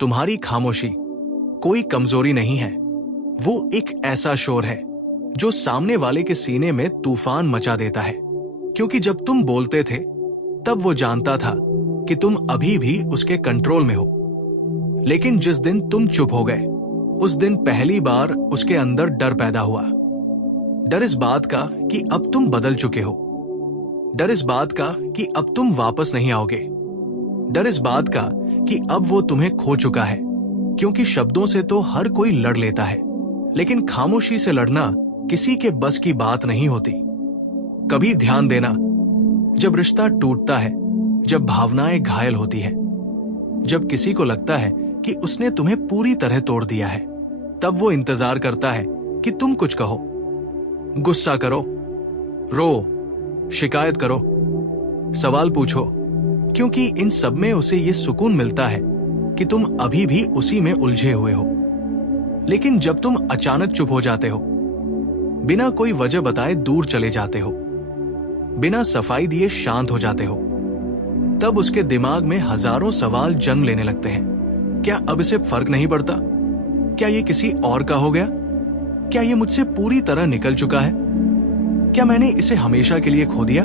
तुम्हारी खामोशी कोई कमजोरी नहीं है, वो एक ऐसा शोर है जो सामने वाले के सीने में तूफान मचा देता है। क्योंकि जब तुम बोलते थे तब वो जानता था कि तुम अभी भी उसके कंट्रोल में हो। लेकिन जिस दिन तुम चुप हो गए, उस दिन पहली बार उसके अंदर डर पैदा हुआ। डर इस बात का कि अब तुम बदल चुके हो, डर इस बात का कि अब तुम वापस नहीं आओगे, डर इस बात का कि अब वो तुम्हें खो चुका है। क्योंकि शब्दों से तो हर कोई लड़ लेता है, लेकिन खामोशी से लड़ना किसी के बस की बात नहीं होती। कभी ध्यान देना, जब रिश्ता टूटता है, जब भावनाएं घायल होती है, जब किसी को लगता है कि उसने तुम्हें पूरी तरह तोड़ दिया है, तब वो इंतजार करता है कि तुम कुछ कहो। गुस्सा करो, रो, शिकायत करो, सवाल पूछो, क्योंकि इन सब में उसे ये सुकून मिलता है कि तुम अभी भी उसी में उलझे हुए हो। लेकिन जब तुम अचानक चुप हो जाते हो, बिना कोई वजह बताए दूर चले जाते हो, बिना सफाई दिए शांत हो जाते हो, तब उसके दिमाग में हजारों सवाल जन्म लेने लगते हैं। क्या अब इसे फर्क नहीं पड़ता? क्या ये किसी और का हो गया? क्या ये मुझसे पूरी तरह निकल चुका है? क्या मैंने इसे हमेशा के लिए खो दिया?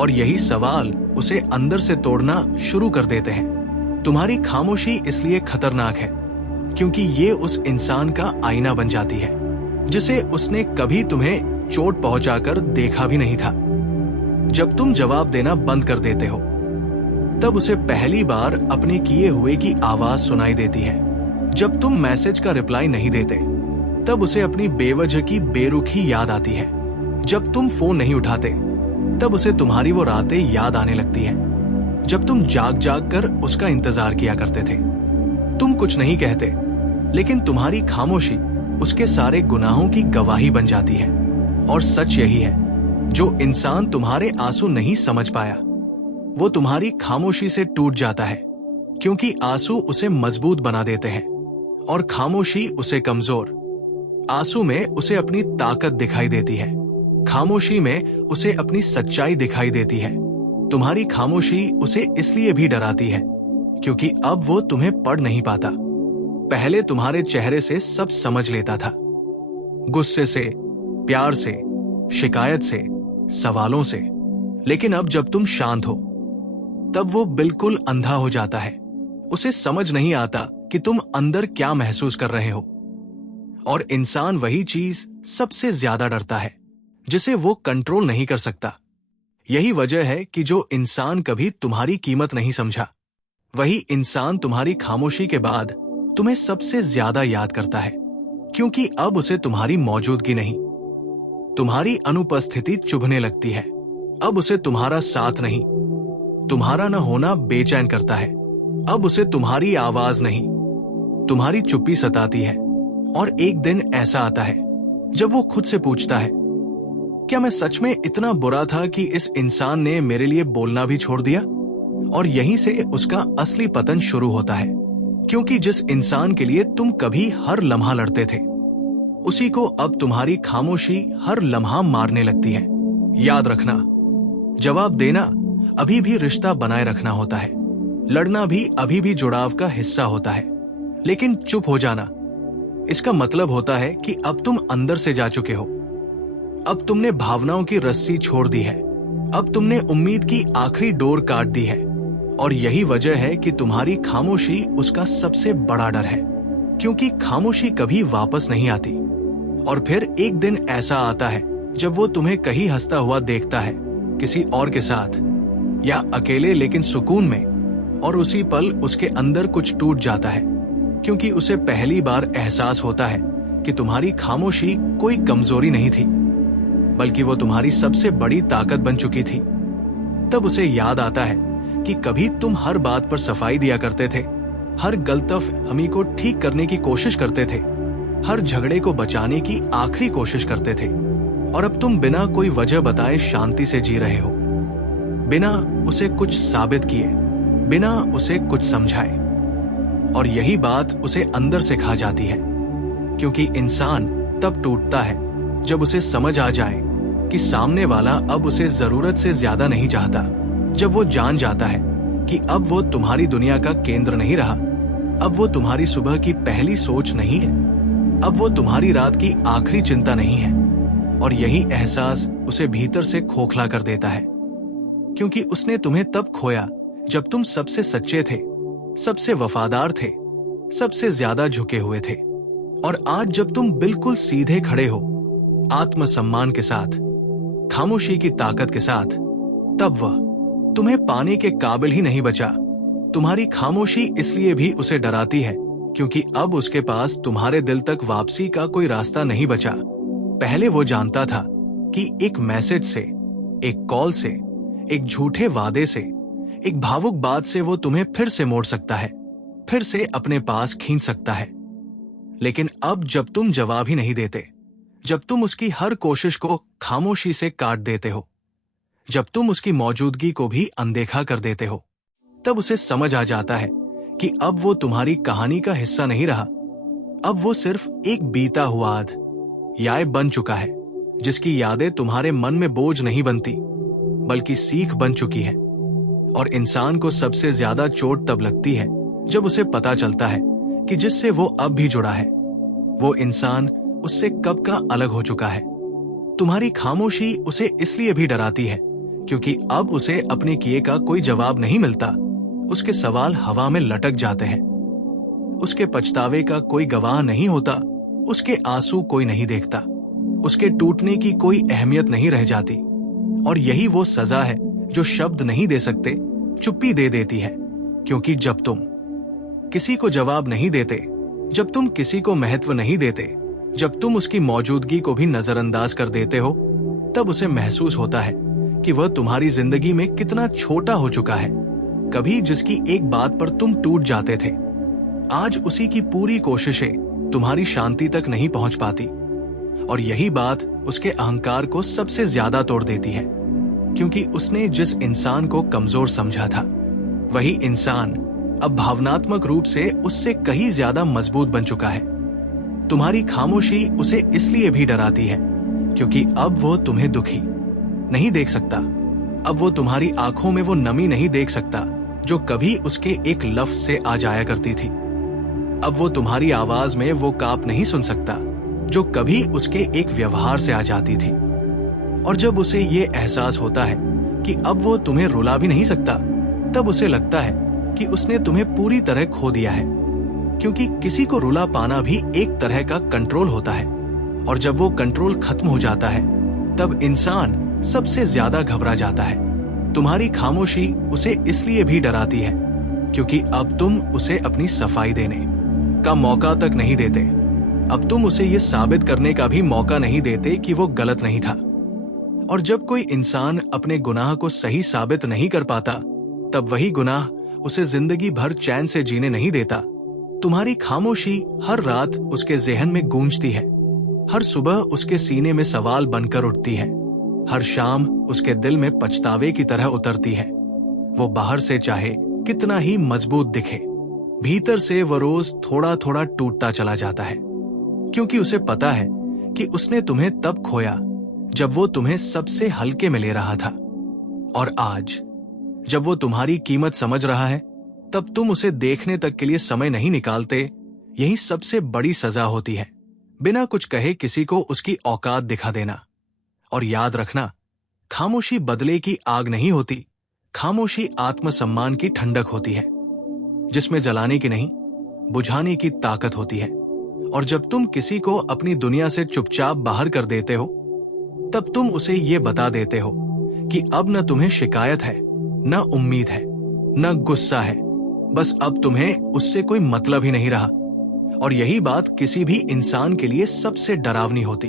और यही सवाल उसे अंदर से तोड़ना शुरू कर देते हैं। तुम्हारी खामोशी इसलिए खतरनाक है क्योंकि ये उस इंसान का आईना बन जाती है जिसे उसने कभी तुम्हें चोट पहुंचाकर देखा भी नहीं था। जब तुम जवाब देना बंद कर देते हो, तब उसे पहली बार अपने किए हुए की आवाज सुनाई देती है। जब तुम मैसेज का रिप्लाई नहीं देते, तब उसे अपनी बेवजह की बेरुखी याद आती है। जब तुम फोन नहीं उठाते, तब उसे तुम्हारी वो रातें याद आने लगती हैं जब तुम जाग जाग कर उसका इंतजार किया करते थे। तुम कुछ नहीं कहते, लेकिन तुम्हारी खामोशी उसके सारे गुनाहों की गवाही बन जाती है। और सच यही है, जो इंसान तुम्हारे आंसू नहीं समझ पाया, वो तुम्हारी खामोशी से टूट जाता है। क्योंकि आंसू उसे मजबूत बना देते हैं और खामोशी उसे कमजोर। आंसू में उसे अपनी ताकत दिखाई देती है, खामोशी में उसे अपनी सच्चाई दिखाई देती है। तुम्हारी खामोशी उसे इसलिए भी डराती है क्योंकि अब वो तुम्हें पढ़ नहीं पाता। पहले तुम्हारे चेहरे से सब समझ लेता था, गुस्से से, प्यार से, शिकायत से, सवालों से। लेकिन अब जब तुम शांत हो, तब वो बिल्कुल अंधा हो जाता है। उसे समझ नहीं आता कि तुम अंदर क्या महसूस कर रहे हो। और इंसान वही चीज सबसे ज्यादा डरता है जिसे वो कंट्रोल नहीं कर सकता। यही वजह है कि जो इंसान कभी तुम्हारी कीमत नहीं समझा, वही इंसान तुम्हारी खामोशी के बाद तुम्हें सबसे ज्यादा याद करता है। क्योंकि अब उसे तुम्हारी मौजूदगी नहीं, तुम्हारी अनुपस्थिति चुभने लगती है। अब उसे तुम्हारा साथ नहीं, तुम्हारा न होना बेचैन करता है। अब उसे तुम्हारी आवाज नहीं, तुम्हारी चुप्पी सताती है। और एक दिन ऐसा आता है जब वो खुद से पूछता है, क्या मैं सच में इतना बुरा था कि इस इंसान ने मेरे लिए बोलना भी छोड़ दिया? और यहीं से उसका असली पतन शुरू होता है। क्योंकि जिस इंसान के लिए तुम कभी हर लम्हा लड़ते थे, उसी को अब तुम्हारी खामोशी हर लम्हा मारने लगती है। याद रखना, जवाब देना अभी भी रिश्ता बनाए रखना होता है, लड़ना भी अभी भी जुड़ाव का हिस्सा होता है। लेकिन चुप हो जाना, इसका मतलब होता है कि अब तुम अंदर से जा चुके हो। अब तुमने भावनाओं की रस्सी छोड़ दी है, अब तुमने उम्मीद की आखिरी डोर काट दी है। और यही वजह है कि तुम्हारी खामोशी उसका सबसे बड़ा डर है। क्योंकि खामोशी कभी वापस नहीं आती। और फिर एक दिन ऐसा आता है जब वो तुम्हें कहीं हंसता हुआ देखता है, किसी और के साथ या अकेले लेकिन सुकून में। और उसी पल उसके अंदर कुछ टूट जाता है, क्योंकि उसे पहली बार एहसास होता है कि तुम्हारी खामोशी कोई कमजोरी नहीं थी, बल्कि वो तुम्हारी सबसे बड़ी ताकत बन चुकी थी। तब उसे याद आता है कि कभी तुम हर बात पर सफाई दिया करते थे, हर गलतफहमी को ठीक करने की कोशिश करते थे, हर झगड़े को बचाने की आखिरी कोशिश करते थे। और अब तुम बिना कोई वजह बताए शांति से जी रहे हो, बिना उसे कुछ साबित किए, बिना उसे कुछ समझाए। और यही बात उसे अंदर से खा जाती है। क्योंकि इंसान तब टूटता है जब उसे समझ आ जाए कि सामने वाला अब उसे जरूरत से ज्यादा नहीं चाहता। जब वो जान जाता है कि अब वो तुम्हारी दुनिया का केंद्र नहीं रहा, अब वो तुम्हारी सुबह की पहली सोच नहीं है, अब वो तुम्हारी रात की आखिरी चिंता नहीं है। और यही एहसास उसे भीतर से खोखला कर देता है, क्योंकि उसने तुम्हें तब खोया जब तुम सबसे सच्चे थे, सबसे वफादार थे, सबसे ज्यादा झुके हुए थे। और आज जब तुम बिल्कुल सीधे खड़े हो, आत्मसम्मान के साथ, खामोशी की ताकत के साथ, तब वह तुम्हें पाने के काबिल ही नहीं बचा। तुम्हारी खामोशी इसलिए भी उसे डराती है क्योंकि अब उसके पास तुम्हारे दिल तक वापसी का कोई रास्ता नहीं बचा। पहले वो जानता था कि एक मैसेज से, एक कॉल से, एक झूठे वादे से, एक भावुक बात से वो तुम्हें फिर से मोड़ सकता है, फिर से अपने पास खींच सकता है। लेकिन अब जब तुम जवाब ही नहीं देते, जब तुम उसकी हर कोशिश को खामोशी से काट देते हो, जब तुम उसकी मौजूदगी को भी अनदेखा कर देते हो, तब उसे समझ आ जाता है कि अब वो तुम्हारी कहानी का हिस्सा नहीं रहा। अब वो सिर्फ एक बीता हुआ याद बन चुका है, जिसकी यादें तुम्हारे मन में बोझ नहीं बनती बल्कि सीख बन चुकी है। और इंसान को सबसे ज्यादा चोट तब लगती है जब उसे पता चलता है कि जिससे वो अब भी जुड़ा है, वो इंसान उससे कब का अलग हो चुका है। तुम्हारी खामोशी उसे इसलिए भी डराती है क्योंकि अब उसे अपने किए का कोई जवाब नहीं मिलता। उसके सवाल हवा में लटक जाते हैं, उसके पछतावे का कोई गवाह नहीं होता, उसके आंसू कोई नहीं देखता, उसके टूटने की कोई अहमियत नहीं रह जाती। और यही वो सजा है जो शब्द नहीं दे सकते, चुप्पी दे देती है। क्योंकि जब तुम किसी को जवाब नहीं देते, जब तुम किसी को महत्व नहीं देते, जब तुम उसकी मौजूदगी को भी नजरअंदाज कर देते हो, तब उसे महसूस होता है कि वह तुम्हारी जिंदगी में कितना छोटा हो चुका है। कभी जिसकी एक बात पर तुम टूट जाते थे, आज उसी की पूरी कोशिशें तुम्हारी शांति तक नहीं पहुंच पाती। और यही बात उसके अहंकार को सबसे ज्यादा तोड़ देती है, क्योंकि उसने जिस इंसान को कमजोर समझा था, वही इंसान अब भावनात्मक रूप से उससे कहीं ज्यादा मजबूत बन चुका है। तुम्हारी खामोशी उसे इसलिए भी डराती है क्योंकि अब वो तुम्हें दुखी नहीं देख सकता। अब वो तुम्हारी आंखों में वो नमी नहीं देख सकता जो कभी उसके एक लफ्ज से आ जाया करती थी। अब वो तुम्हारी आवाज में वो काप नहीं सुन सकता जो कभी उसके एक व्यवहार से आ जाती थी। और जब उसे ये एहसास होता है कि अब वो तुम्हें रुला भी नहीं सकता, तब उसे लगता है कि उसने तुम्हें पूरी तरह खो दिया है। क्योंकि किसी को रुला पाना भी एक तरह का कंट्रोल होता है, और जब वो कंट्रोल खत्म हो जाता है, तब इंसान सबसे ज्यादा घबरा जाता है। तुम्हारी खामोशी उसे इसलिए भी डराती है क्योंकि अब तुम उसे अपनी सफाई देने का मौका तक नहीं देते। अब तुम उसे ये साबित करने का भी मौका नहीं देते कि वो गलत नहीं था। और जब कोई इंसान अपने गुनाह को सही साबित नहीं कर पाता, तब वही गुनाह उसे जिंदगी भर चैन से जीने नहीं देता। तुम्हारी खामोशी हर रात उसके ज़हन में गूंजती है, हर सुबह उसके सीने में सवाल बनकर उठती है, हर शाम उसके दिल में पछतावे की तरह उतरती है। वो बाहर से चाहे कितना ही मजबूत दिखे, भीतर से वो रोज थोड़ा थोड़ा टूटता चला जाता है, क्योंकि उसे पता है कि उसने तुम्हें तब खोया जब वो तुम्हें सबसे हल्के में ले रहा था। और आज जब वो तुम्हारी कीमत समझ रहा है, तब तुम उसे देखने तक के लिए समय नहीं निकालते। यही सबसे बड़ी सजा होती है, बिना कुछ कहे किसी को उसकी औकात दिखा देना। और याद रखना, खामोशी बदले की आग नहीं होती, खामोशी आत्मसम्मान की ठंडक होती है, जिसमें जलाने की नहीं, बुझाने की ताकत होती है। और जब तुम किसी को अपनी दुनिया से चुपचाप बाहर कर देते हो, तब तुम उसे ये बता देते हो कि अब न तुम्हें शिकायत है, न उम्मीद है, न गुस्सा है, बस अब तुम्हें उससे कोई मतलब ही नहीं रहा। और यही बात किसी भी इंसान के लिए सबसे डरावनी होती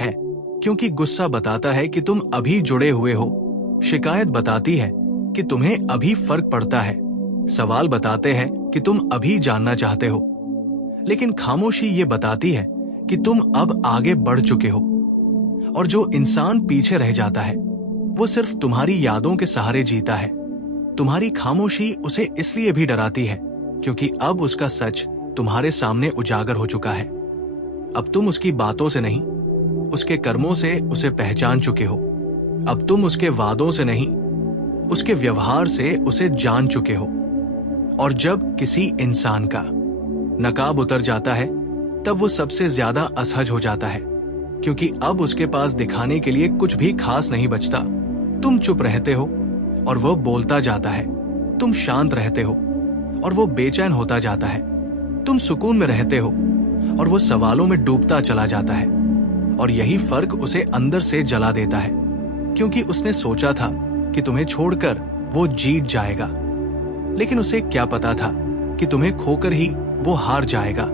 है, क्योंकि गुस्सा बताता है कि तुम अभी जुड़े हुए हो, शिकायत बताती है कि तुम्हें अभी फर्क पड़ता है, सवाल बताते हैं कि तुम अभी जानना चाहते हो। लेकिन खामोशी ये बताती है कि तुम अब आगे बढ़ चुके हो। और जो इंसान पीछे रह जाता है, वो सिर्फ तुम्हारी यादों के सहारे जीता है। तुम्हारी खामोशी उसे इसलिए भी डराती है क्योंकि अब उसका सच तुम्हारे सामने उजागर हो चुका है। अब तुम उसकी बातों से नहीं, उसके कर्मों से उसे पहचान चुके हो। अब तुम उसके वादों से नहीं, उसके व्यवहार से उसे जान चुके हो। और जब किसी इंसान का नकाब उतर जाता है तब वो सबसे ज्यादा असहज हो जाता है, क्योंकि अब उसके पास दिखाने के लिए कुछ भी खास नहीं बचता। तुम चुप रहते हो और वो बोलता जाता है, तुम शांत रहते हो और वो बेचैन होता जाता है, तुम सुकून में रहते हो और वो सवालों में डूबता चला जाता है। और यही फर्क उसे अंदर से जला देता है, क्योंकि उसने सोचा था कि तुम्हें छोड़कर वो जीत जाएगा, लेकिन उसे क्या पता था कि तुम्हें खोकर ही वो हार जाएगा।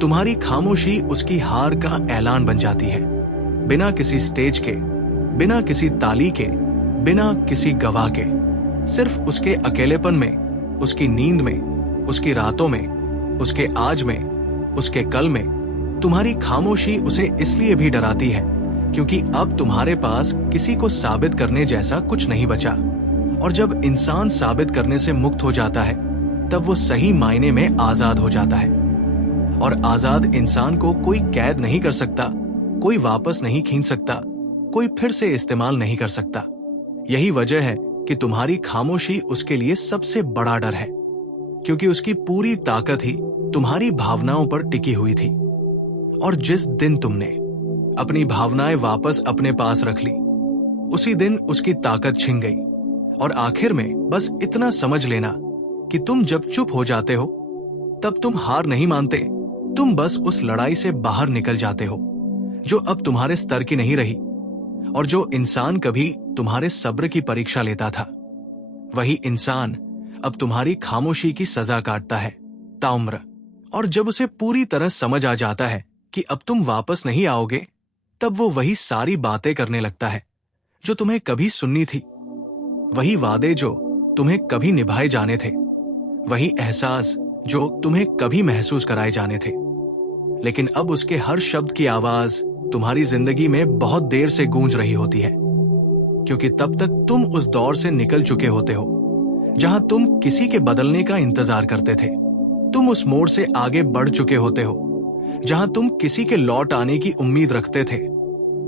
तुम्हारी खामोशी उसकी हार का ऐलान बन जाती है, बिना किसी स्टेज के, बिना किसी ताली के, बिना किसी गवाह के। सिर्फ उसके अकेलेपन में, उसकी नींद में, उसकी रातों में, उसके आज में, उसके कल में। तुम्हारी खामोशी उसे इसलिए भी डराती है क्योंकि अब तुम्हारे पास किसी को साबित करने जैसा कुछ नहीं बचा। और जब इंसान साबित करने से मुक्त हो जाता है तब वो सही मायने में आजाद हो जाता है। और आजाद इंसान को कोई कैद नहीं कर सकता, कोई वापस नहीं खींच सकता, कोई फिर से इस्तेमाल नहीं कर सकता। यही वजह है कि तुम्हारी खामोशी उसके लिए सबसे बड़ा डर है, क्योंकि उसकी पूरी ताकत ही तुम्हारी भावनाओं पर टिकी हुई थी। और जिस दिन तुमने अपनी भावनाएं वापस अपने पास रख ली, उसी दिन उसकी ताकत छिन गई। और आखिर में बस इतना समझ लेना कि तुम जब चुप हो जाते हो तब तुम हार नहीं मानते, तुम बस उस लड़ाई से बाहर निकल जाते हो जो अब तुम्हारे स्तर की नहीं रही, और जो इंसान कभी तुम्हारे सब्र की परीक्षा लेता था, वही इंसान अब तुम्हारी खामोशी की सजा काटता है ताउम्र। और जब उसे पूरी तरह समझ आ जाता है कि अब तुम वापस नहीं आओगे, तब वो वही सारी बातें करने लगता है जो तुम्हें कभी सुननी थी, वही वादे जो तुम्हें कभी निभाए जाने थे, वही एहसास जो तुम्हें कभी महसूस कराए जाने थे। लेकिन अब उसके हर शब्द की आवाज तुम्हारी जिंदगी में बहुत देर से गूंज रही होती है, क्योंकि तब तक तुम उस दौर से निकल चुके होते हो जहां तुम किसी के बदलने का इंतजार करते थे। तुम उस मोड़ से आगे बढ़ चुके होते हो जहां तुम किसी के लौट आने की उम्मीद रखते थे।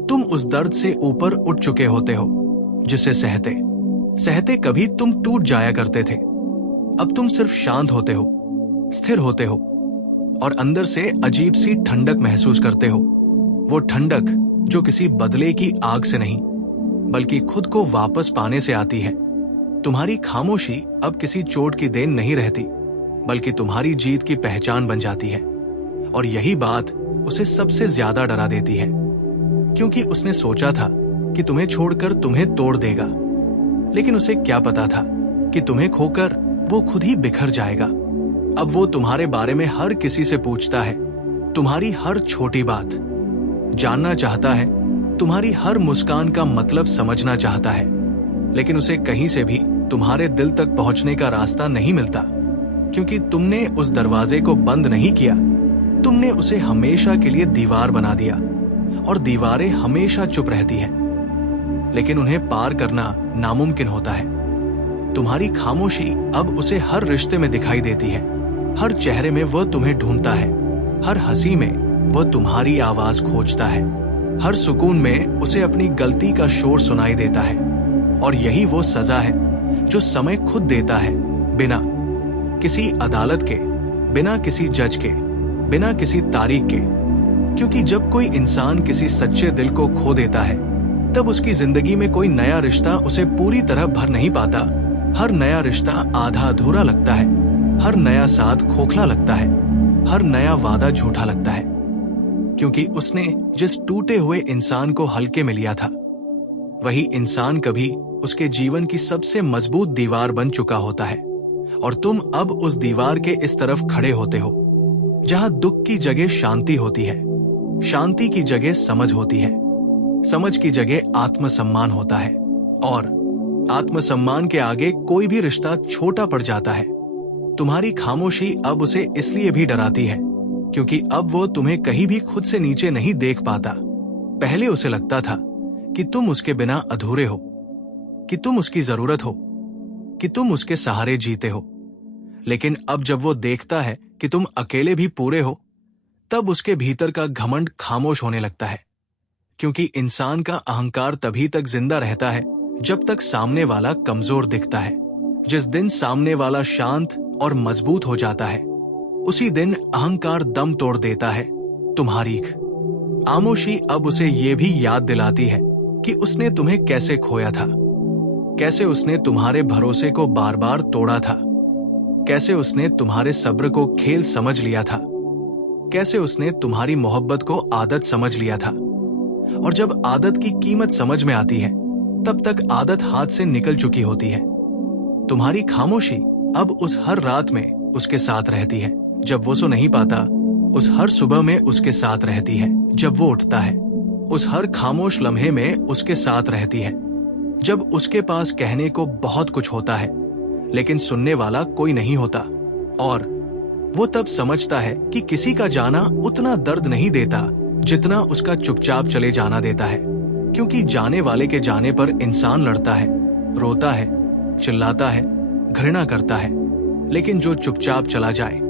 तुम उस दर्द से ऊपर उठ चुके होते हो जिसे सहते सहते कभी तुम टूट जाया करते थे। अब तुम सिर्फ शांत होते हो, स्थिर होते हो और अंदर से अजीब सी ठंडक महसूस करते हो। वो ठंडक जो किसी बदले की आग से नहीं, बल्कि खुद को वापस पाने से आती है। तुम्हारी खामोशी अब किसी चोट की देन नहीं रहती, बल्कि तुम्हारी जीत की पहचान बन जाती है। और यही बात उसे सबसे ज्यादा डरा देती है, क्योंकि उसने सोचा था कि तुम्हें छोड़कर तुम्हें तोड़ देगा, लेकिन उसे क्या पता था कि तुम्हें खोकर वो खुद ही बिखर जाएगा। अब वो तुम्हारे बारे में हर किसी से पूछता है, तुम्हारी हर छोटी बात जानना चाहता है, तुम्हारी हर मुस्कान का मतलब समझना चाहता है, लेकिन उसे कहीं से भी तुम्हारे दिल तक पहुंचने का रास्ता नहीं मिलता, क्योंकि तुमने उस दरवाजे को बंद नहीं किया। तुमने उसे हमेशा के लिए दीवार बना दिया, और दीवारें हमेशा चुप रहती हैं, लेकिन उन्हें पार करना नामुमकिन होता है। तुम्हारी खामोशी अब उसे हर रिश्ते में दिखाई देती है, हर चेहरे में वह तुम्हें ढूंढता है, हर हंसी में वह तुम्हारी आवाज खोजता है, हर सुकून में उसे अपनी गलती का शोर सुनाई देता है। और यही वो सजा है जो समय खुद देता है, बिना किसी अदालत के, बिना किसी जज के, बिना किसी तारीख के। क्योंकि जब कोई इंसान किसी सच्चे दिल को खो देता है, तब उसकी जिंदगी में कोई नया रिश्ता उसे पूरी तरह भर नहीं पाता। हर नया रिश्ता आधा अधूरा लगता है, हर नया साथ खोखला लगता है, हर नया वादा झूठा लगता है, क्योंकि उसने जिस टूटे हुए इंसान को हल्के में लिया था, वही इंसान कभी उसके जीवन की सबसे मजबूत दीवार बन चुका होता है। और तुम अब उस दीवार के इस तरफ खड़े होते हो जहां दुख की जगह शांति होती है, शांति की जगह समझ होती है, समझ की जगह आत्मसम्मान होता है, और आत्मसम्मान के आगे कोई भी रिश्ता छोटा पड़ जाता है। तुम्हारी खामोशी अब उसे इसलिए भी डराती है क्योंकि अब वो तुम्हें कहीं भी खुद से नीचे नहीं देख पाता। पहले उसे लगता था कि तुम उसके बिना अधूरे हो, कि तुम उसकी जरूरत हो, कि तुम उसके सहारे जीते हो। लेकिन अब जब वो देखता है कि तुम अकेले भी पूरे हो, तब उसके भीतर का घमंड खामोश होने लगता है, क्योंकि इंसान का अहंकार तभी तक जिंदा रहता है जब तक सामने वाला कमजोर दिखता है। जिस दिन सामने वाला शांत और मजबूत हो जाता है। उसी दिन अहंकार दम तोड़ देता है। तुम्हारी खामोशी अब उसे ये भी याद दिलाती है कि उसने तुम्हें कैसे खोया था, कैसे उसने तुम्हारे भरोसे को बार बार तोड़ा था, कैसे उसने तुम्हारे सब्र को खेल समझ लिया था, कैसे उसने तुम्हारी मोहब्बत को आदत समझ लिया था। और जब आदत की कीमत समझ में आती है, तब तक आदत हाथ से निकल चुकी होती है। तुम्हारी खामोशी अब उस हर रात में उसके साथ रहती है जब वो सो नहीं पाता, उस हर सुबह में उसके साथ रहती है जब वो उठता है, उस हर खामोश लम्हे में उसके साथ रहती है जब उसके पास कहने को बहुत कुछ होता है लेकिन सुनने वाला कोई नहीं होता। और वो तब समझता है कि किसी का जाना उतना दर्द नहीं देता जितना उसका चुपचाप चले जाना देता है, क्योंकि जाने वाले के जाने पर इंसान लड़ता है, रोता है, चिल्लाता है, घृणा करता है, लेकिन जो चुपचाप चला जाए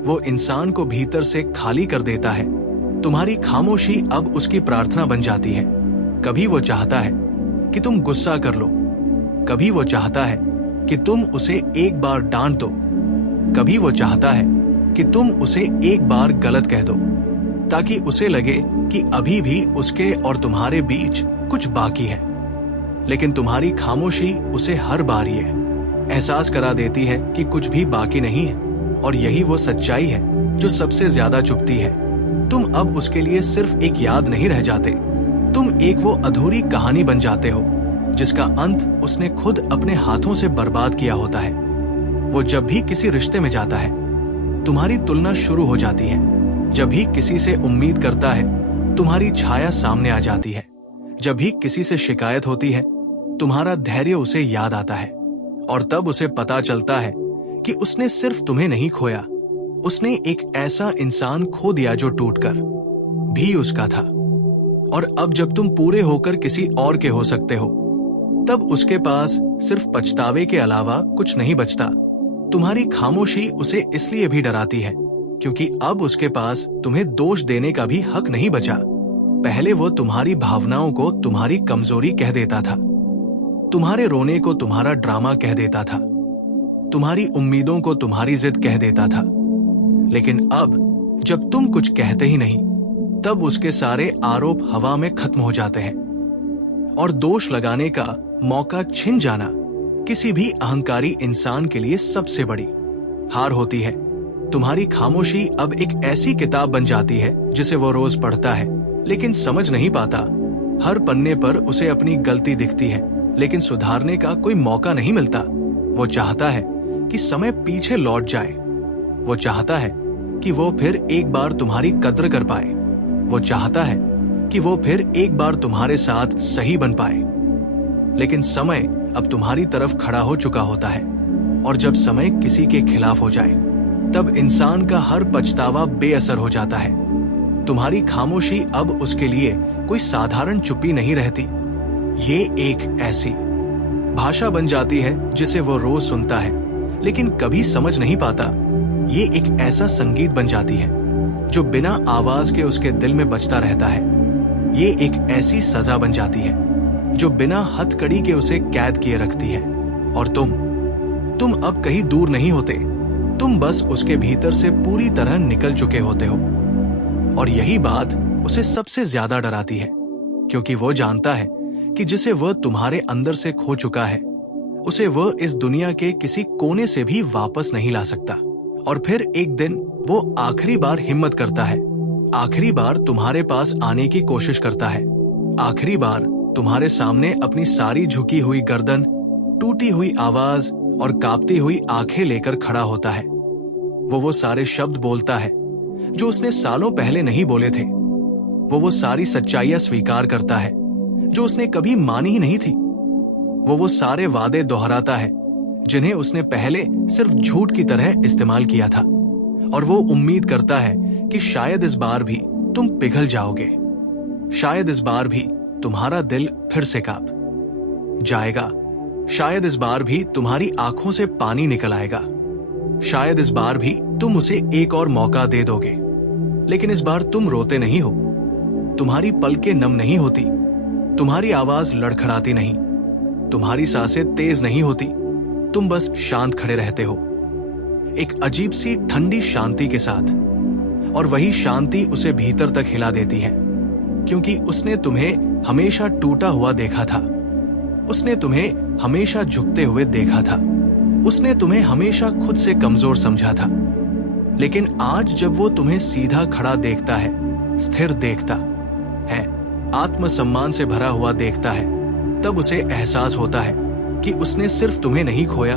वो इंसान को भीतर से खाली कर देता है। तुम्हारी खामोशी अब उसकी प्रार्थना बन जाती है। कभी वो चाहता है कि तुम गुस्सा कर लो, कभी वो चाहता है कि तुम उसे एक बार डांट दो, कभी वो चाहता है कि तुम उसे एक बार गलत कह दो, ताकि उसे लगे कि अभी भी उसके और तुम्हारे बीच कुछ बाकी है। लेकिन तुम्हारी खामोशी उसे हर बार ये एहसास करा देती है कि कुछ भी बाकी नहीं है, और यही वो सच्चाई है जो सबसे ज्यादा चुभती है। तुम अब उसके लिए सिर्फ एक याद नहीं रह जाते, तुम एक वो अधूरी कहानी बन जाते हो जिसका अंत उसने खुद अपने हाथों से बर्बाद किया होता है। वो जब भी किसी रिश्ते में जाता है, तुम्हारी तुलना शुरू हो जाती है। जब भी किसी से उम्मीद करता है, तुम्हारी छाया सामने आ जाती है। जब भी किसी से शिकायत होती है, तुम्हारा धैर्य उसे याद आता है। और तब उसे पता चलता है कि उसने सिर्फ तुम्हें नहीं खोया, उसने एक ऐसा इंसान खो दिया जो टूटकर भी उसका था। और अब जब तुम पूरे होकर किसी और के हो सकते हो, तब उसके पास सिर्फ पछतावे के अलावा कुछ नहीं बचता। तुम्हारी खामोशी उसे इसलिए भी डराती है क्योंकि अब उसके पास तुम्हें दोष देने का भी हक नहीं बचा। पहले वो तुम्हारी भावनाओं को तुम्हारी कमजोरी कह देता था, तुम्हारे रोने को तुम्हारा ड्रामा कह देता था, तुम्हारी उम्मीदों को तुम्हारी जिद कह देता था। लेकिन अब जब तुम कुछ कहते ही नहीं, तब उसके सारे आरोप हवा में खत्म हो जाते हैं। और दोष लगाने का मौका छिन जाना किसी भी अहंकारी इंसान के लिए सबसे बड़ी हार होती है। तुम्हारी खामोशी अब एक ऐसी किताब बन जाती है जिसे वो रोज पढ़ता है लेकिन समझ नहीं पाता। हर पन्ने पर उसे अपनी गलती दिखती है लेकिन सुधारने का कोई मौका नहीं मिलता। वो चाहता है कि समय पीछे लौट जाए, वो चाहता है कि वो फिर एक बार तुम्हारी कद्र कर पाए, वो चाहता है कि वो फिर एक बार तुम्हारे साथ सही बन पाए। लेकिन समय अब तुम्हारी तरफ खड़ा हो चुका होता है, और जब समय किसी के खिलाफ हो जाए, तब इंसान का हर पछतावा बेअसर हो जाता है। तुम्हारी खामोशी अब उसके लिए कोई साधारण चुप्पी नहीं रहती, ये एक ऐसी भाषा बन जाती है जिसे वो रोज सुनता है लेकिन कभी समझ नहीं पाता। ये एक ऐसा संगीत बन जाती है जो बिना आवाज के उसके दिल में बजता रहता है। ये एक ऐसी सजा बन जाती है जो बिना हथकड़ी के उसे कैद किए रखती है। और तुम अब कहीं दूर नहीं होते, तुम बस उसके भीतर से पूरी तरह निकल चुके होते हो। और यही बात उसे सबसे ज्यादा डराती है, क्योंकि वो जानता है कि जिसे वह तुम्हारे अंदर से खो चुका है, उसे वह इस दुनिया के किसी कोने से भी वापस नहीं ला सकता। और फिर एक दिन वो आखिरी बार हिम्मत करता है, आखिरी बार तुम्हारे पास आने की कोशिश करता है, आखिरी बार तुम्हारे सामने अपनी सारी झुकी हुई गर्दन, टूटी हुई आवाज और कांपती हुई आंखें लेकर खड़ा होता है। वो सारे शब्द बोलता है जो उसने सालों पहले नहीं बोले थे। वो सारी सच्चाइयां स्वीकार करता है जो उसने कभी मानी ही नहीं थी। वो सारे वादे दोहराता है जिन्हें उसने पहले सिर्फ झूठ की तरह इस्तेमाल किया था। और वो उम्मीद करता है कि शायद इस बार भी तुम पिघल जाओगे, शायद इस बार भी तुम्हारा दिल फिर से कांप जाएगा, शायद इस बार भी तुम्हारी आंखों से पानी निकल आएगा, शायद इस बार भी तुम उसे एक और मौका दे दोगे। लेकिन इस बार तुम रोते नहीं हो, तुम्हारी पलकें नम नहीं होती, तुम्हारी आवाज लड़खड़ाती नहीं, तुम्हारी सांसें तेज नहीं होती, तुम बस शांत खड़े रहते हो। एक अजीब सी ठंडी शांति के साथ। और वही शांति उसे भीतर तक हिला देती है, क्योंकि उसने तुम्हें हमेशा टूटा हुआ देखा था। उसने तुम्हें हमेशा झुकते हुए देखा था। उसने तुम्हें हमेशा खुद से कमजोर समझा था। लेकिन आज जब वो तुम्हें सीधा खड़ा देखता है, स्थिर देखता है, आत्मसम्मान से भरा हुआ देखता है, तब उसे एहसास होता है कि उसने सिर्फ तुम्हें नहीं खोया,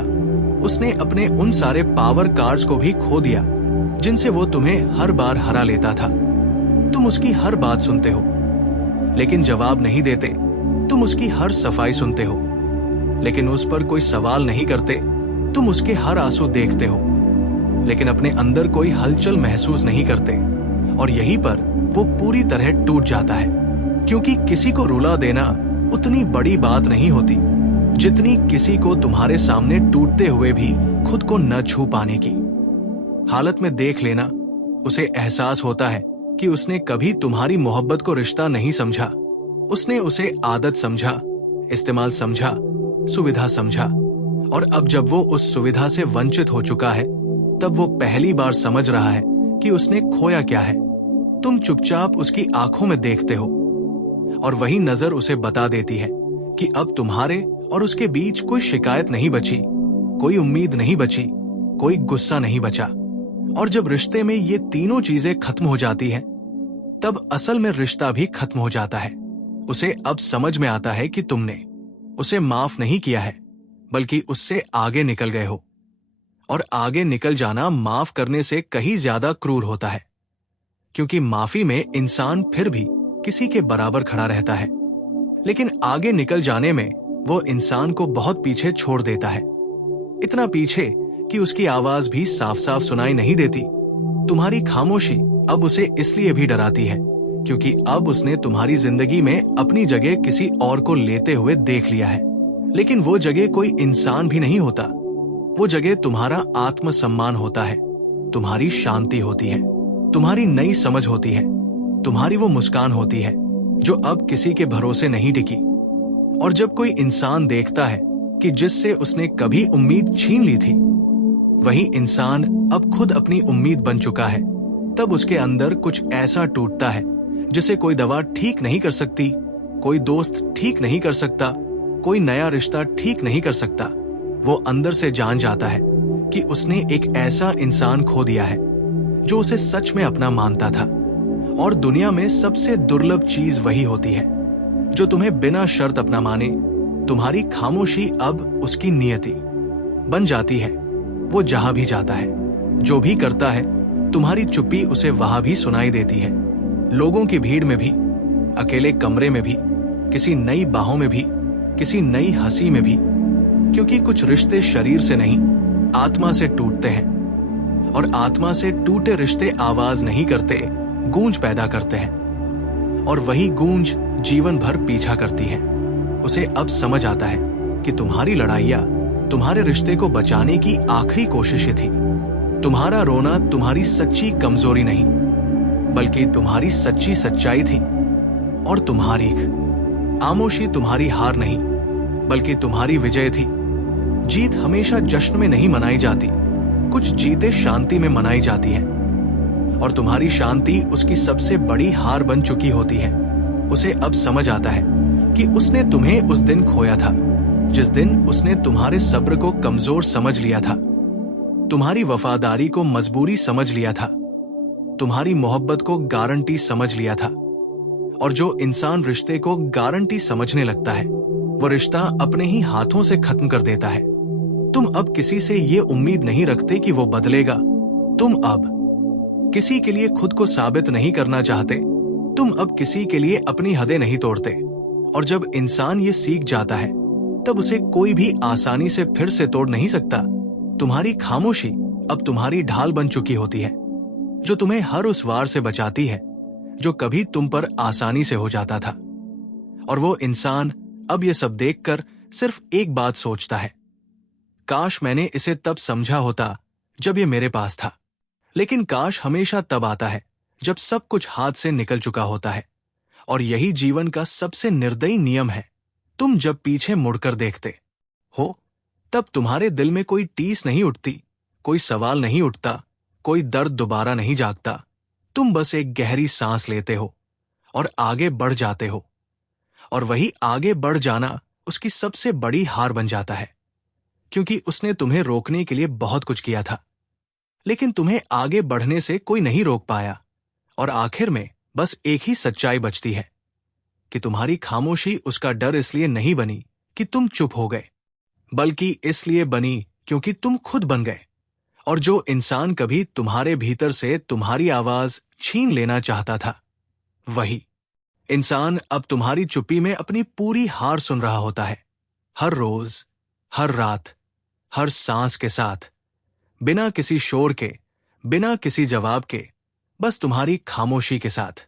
उसने अपने उन सारे पावर कार्ड्स को भी खो दिया जिनसे वो तुम्हें हर बार हरा लेता था। तुम उसकी हर बात सुनते हो, लेकिन जवाब नहीं देते। तुम उसकी हर सफाई सुनते हो, लेकिन उस पर कोई सवाल नहीं करते। तुम उसके हर आंसू देखते हो, लेकिन अपने अंदर कोई हलचल महसूस नहीं करते। और यहीं पर वो पूरी तरह टूट जाता है, क्योंकि किसी को रुला देना उतनी बड़ी बात नहीं होती जितनी किसी को तुम्हारे सामने टूटते हुए भी खुद को न छू पाने की हालत में देख लेना। उसे एहसास होता है कि उसने कभी तुम्हारी मोहब्बत को रिश्ता नहीं समझा। उसने उसे आदत समझा, इस्तेमाल समझा, सुविधा समझा। और अब जब वो उस सुविधा से वंचित हो चुका है, तब वो पहली बार समझ रहा है कि उसने खोया क्या है। तुम चुपचाप उसकी आंखों में देखते हो, और वही नजर उसे बता देती है कि अब तुम्हारे और उसके बीच कोई शिकायत नहीं बची, कोई उम्मीद नहीं बची, कोई गुस्सा नहीं बचा। और जब रिश्ते में ये तीनों चीजें खत्म हो जाती हैं, तब असल में रिश्ता भी खत्म हो जाता है। उसे अब समझ में आता है कि तुमने उसे माफ नहीं किया है, बल्कि उससे आगे निकल गए हो। और आगे निकल जाना माफ करने से कहीं ज्यादा क्रूर होता है, क्योंकि माफी में इंसान फिर भी किसी के बराबर खड़ा रहता है, लेकिन आगे निकल जाने में वो इंसान को बहुत पीछे छोड़ देता है। इतना पीछे कि उसकी आवाज भी साफ साफ सुनाई नहीं देती। तुम्हारी खामोशी अब उसे इसलिए भी डराती है, क्योंकि अब उसने तुम्हारी जिंदगी में अपनी जगह किसी और को लेते हुए देख लिया है। लेकिन वो जगह कोई इंसान भी नहीं होता। वो जगह तुम्हारा आत्मसम्मान होता है, तुम्हारी शांति होती है, तुम्हारी नई समझ होती है, तुम्हारी वो मुस्कान होती है जो अब किसी के भरोसे नहीं टिकी। और जब कोई इंसान देखता है कि जिससे उसने कभी उम्मीद छीन ली थी, वही इंसान अब खुद अपनी उम्मीद बन चुका है, तब उसके अंदर कुछ ऐसा टूटता है जिसे कोई दवा ठीक नहीं कर सकती, कोई दोस्त ठीक नहीं कर सकता, कोई नया रिश्ता ठीक नहीं कर सकता। वो अंदर से जान जाता है कि उसने एक ऐसा इंसान खो दिया है जो उसे सच में अपना मानता था। और दुनिया में सबसे दुर्लभ चीज वही होती है जो तुम्हें बिना शर्त अपना माने। तुम्हारी खामोशी अब उसकी नियति बन जाती है। वो जहां भी जाता है, जो भी करता है, तुम्हारी चुप्पी उसे वहां भी सुनाई देती है। लोगों की भीड़ में भी, अकेले कमरे में भी, किसी नई बाहों में भी, किसी नई हंसी में भी, क्योंकि कुछ रिश्ते शरीर से नहीं, आत्मा से टूटते हैं। और आत्मा से टूटे रिश्ते आवाज नहीं करते, गूंज पैदा करते हैं। और वही गूंज जीवन भर पीछा करती है। उसे अब समझ आता है कि तुम्हारी लड़ाइयां तुम्हारे रिश्ते को बचाने की आखिरी कोशिशें थी। तुम्हारा रोना तुम्हारी सच्ची कमजोरी नहीं, बल्कि तुम्हारी सच्ची सच्चाई थी। और तुम्हारी खामोशी तुम्हारी हार नहीं, बल्कि तुम्हारी विजय थी। जीत हमेशा जश्न में नहीं मनाई जाती, कुछ जीते शांति में मनाई जाती है। और तुम्हारी शांति उसकी सबसे बड़ी हार बन चुकी होती है। उसे अब समझ आता है कि उसने तुम्हें उस दिन खोया था, जिस दिन उसने तुम्हारे सब्र को कमजोर समझ लिया था, तुम्हारी वफादारी को मजबूरी समझ लिया था, तुम्हारी मोहब्बत को गारंटी समझ लिया था। और जो इंसान रिश्ते को गारंटी समझने लगता है, वो रिश्ता अपने ही हाथों से खत्म कर देता है। तुम अब किसी से ये उम्मीद नहीं रखते कि वो बदलेगा। तुम अब किसी के लिए खुद को साबित नहीं करना चाहते। तुम अब किसी के लिए अपनी हदें नहीं तोड़ते। और जब इंसान ये सीख जाता है, तब उसे कोई भी आसानी से फिर से तोड़ नहीं सकता। तुम्हारी खामोशी अब तुम्हारी ढाल बन चुकी होती है, जो तुम्हें हर उस वार से बचाती है जो कभी तुम पर आसानी से हो जाता था। और वो इंसान अब ये सब देखकर सिर्फ एक बात सोचता है, काश मैंने इसे तब समझा होता जब ये मेरे पास था। लेकिन काश हमेशा तब आता है जब सब कुछ हाथ से निकल चुका होता है। और यही जीवन का सबसे निर्दयी नियम है। तुम जब पीछे मुड़कर देखते हो, तब तुम्हारे दिल में कोई टीस नहीं उठती, कोई सवाल नहीं उठता, कोई दर्द दोबारा नहीं जागता। तुम बस एक गहरी सांस लेते हो और आगे बढ़ जाते हो। और वही आगे बढ़ जाना उसकी सबसे बड़ी हार बन जाता है, क्योंकि उसने तुम्हें रोकने के लिए बहुत कुछ किया था, लेकिन तुम्हें आगे बढ़ने से कोई नहीं रोक पाया। और आखिर में बस एक ही सच्चाई बचती है कि तुम्हारी खामोशी उसका डर इसलिए नहीं बनी कि तुम चुप हो गए, बल्कि इसलिए बनी क्योंकि तुम खुद बन गए। और जो इंसान कभी तुम्हारे भीतर से तुम्हारी आवाज छीन लेना चाहता था, वही इंसान अब तुम्हारी चुप्पी में अपनी पूरी हार सुन रहा होता है, हर रोज, हर रात, हर सांस के साथ, बिना किसी शोर के, बिना किसी जवाब के, बस तुम्हारी खामोशी के साथ।